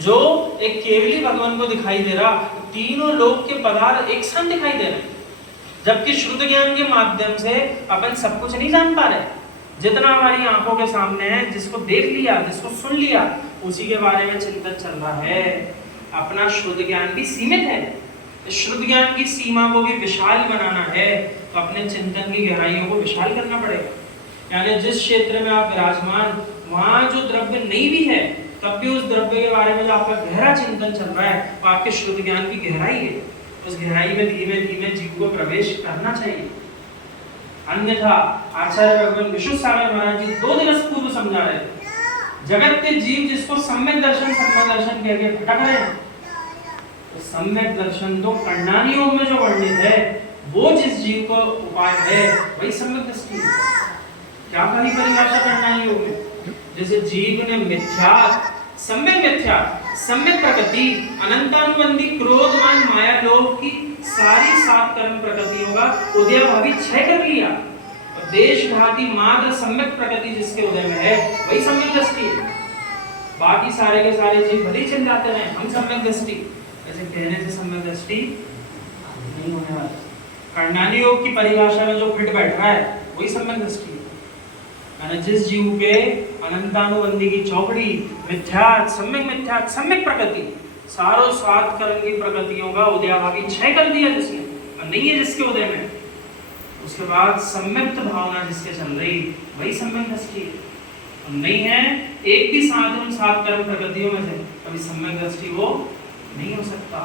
जो एक केवली भगवान को दिखाई दे रहा, तीनों लोक के पदार्थ एक साथ दिखाई दे रहे, जबकि शुद्ध ज्ञान के माध्यम से अपन सब कुछ नहीं जान पा रहे। जितना हमारी आंखों के सामने है, जिसको देख लिया, जिसको सुन लिया, उसी के बारे में चिंतन चल रहा है। अपना शुद्ध ज्ञान भी सीमित है। शुद्ध ज्ञान की सीमा को भी विशाल बनाना है तो अपने चिंतन की गहराइयों को विशाल करना पड़ेगा। यानी जिस क्षेत्र में आप विराजमान, वहां जो द्रव्य नहीं भी है, तब भी उस द्रव्य के बारे में जो आपका गहरा चिंतन चल रहा है, वो आपके शुद्ध ज्ञान की गहराई है। उस गहराई में धीमे धीमे जीव को प्रवेश करना चाहिए। अन्यथा आचार्य भगवान विष्णु सागर महाराज जी 2 दिवस पूर्व समझा रहे थे, जगत के जीव जिसको सम्यक दर्शन कह के भटक रहे हैं, तो सम्यक दर्शन तो कण्डानी योग में जो वर्णित है, वो जिस जीव को उपाय है वही सम्यक दृष्टि है। क्या कही परिभाषा कण्डानी योग में? जैसे जीव ने मिथ्या, सम्यक प्रकृति, अनंतानुबंधी क्रोधमान माया लोभ की सारी 7 कर्म प्रकृतियों का उदयभावी क्षय कर लिया, और देश भांति मात्र सम्यक प्रकृति जिसके उदय में है वही सम्यक दृष्टि है। बाकी सारे के सारे जीव भले चल जाते हैं, हम सम्यक दृष्टि, ऐसे कहने से सम्यक दृष्टि नहीं होने वाला। कण्डानी योग की परिभाषा में जो फिट बैठ रहा है वही सम्यक दृष्टि है। जिस जीव पे अनंतानुबंधी की चौकड़ी, मिथ्यात्, सम्यक प्रकृति, सारों 7 कर्म की प्रकृतियों का उदयभावी क्षय कर दिया जिसने, और नहीं है जिसके उदय में, उसके बाद सम्यक भावना जिसके चल रही वही सम्यक दृष्टि है। और नहीं है एक भी साथ उन 7 कर्म प्रकृतियों में से, कभी सम्यक दृष्टि वो नहीं हो सकता।